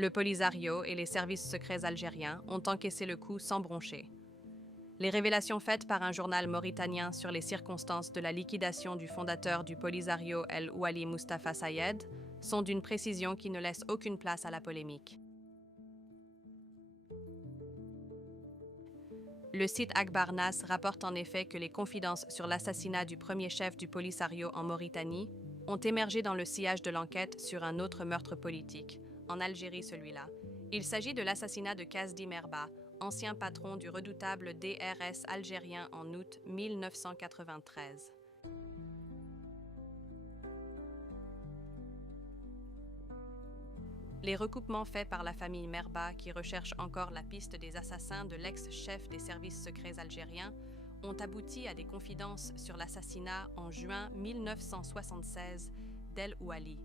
Le Polisario et les services secrets algériens ont encaissé le coup sans broncher. Les révélations faites par un journal mauritanien sur les circonstances de la liquidation du fondateur du Polisario El Ouali Mustafa Sayed sont d'une précision qui ne laisse aucune place à la polémique. Le site Akhbar Nas rapporte en effet que les confidences sur l'assassinat du premier chef du Polisario en Mauritanie ont émergé dans le sillage de l'enquête sur un autre meurtre politique, en Algérie celui-là. Il s'agit de l'assassinat de Kazdi Merba, ancien patron du redoutable DRS algérien en août 1993. Les recoupements faits par la famille Merba, qui recherche encore la piste des assassins de l'ex-chef des services secrets algériens, ont abouti à des confidences sur l'assassinat en juin 1976 d'El Ouali.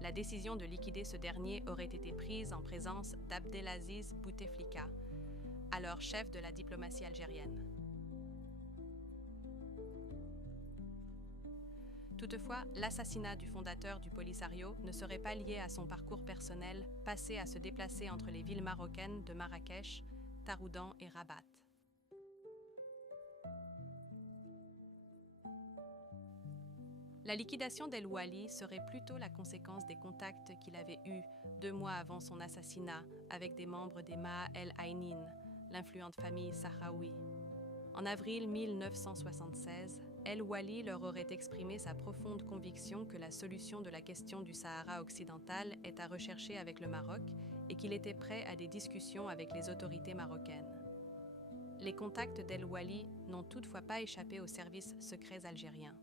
La décision de liquider ce dernier aurait été prise en présence d'Abdelaziz Bouteflika, alors chef de la diplomatie algérienne. Toutefois, l'assassinat du fondateur du Polisario ne serait pas lié à son parcours personnel, passé à se déplacer entre les villes marocaines de Marrakech, Taroudan et Rabat. La liquidation d'El Ouali serait plutôt la conséquence des contacts qu'il avait eus 2 mois avant son assassinat avec des membres des Ma'a El Ainin, l'influente famille sahraoui. En avril 1976, El Ouali leur aurait exprimé sa profonde conviction que la solution de la question du Sahara occidental est à rechercher avec le Maroc et qu'il était prêt à des discussions avec les autorités marocaines. Les contacts d'El Ouali n'ont toutefois pas échappé aux services secrets algériens.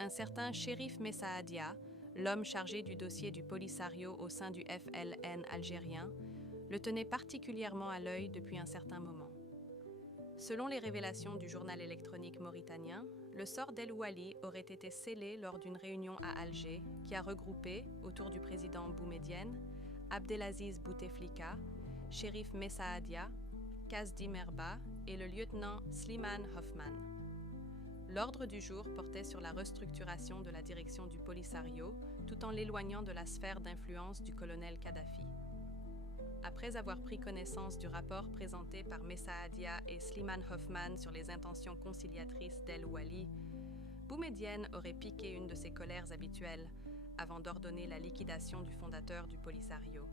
Un certain Chérif Messaadia, l'homme chargé du dossier du Polisario au sein du FLN algérien, le tenait particulièrement à l'œil depuis un certain moment. Selon les révélations du journal électronique mauritanien, le sort d'El Ouali aurait été scellé lors d'une réunion à Alger qui a regroupé, autour du président Boumedienne, Abdelaziz Bouteflika, Chérif Messaadia, Kazdi Merba et le lieutenant Slimane Hoffman. L'ordre du jour portait sur la restructuration de la direction du Polisario, tout en l'éloignant de la sphère d'influence du colonel Kadhafi. Après avoir pris connaissance du rapport présenté par Messaadia et Slimane Hoffman sur les intentions conciliatrices d'El Ouali, Boumedienne aurait piqué une de ses colères habituelles avant d'ordonner la liquidation du fondateur du Polisario.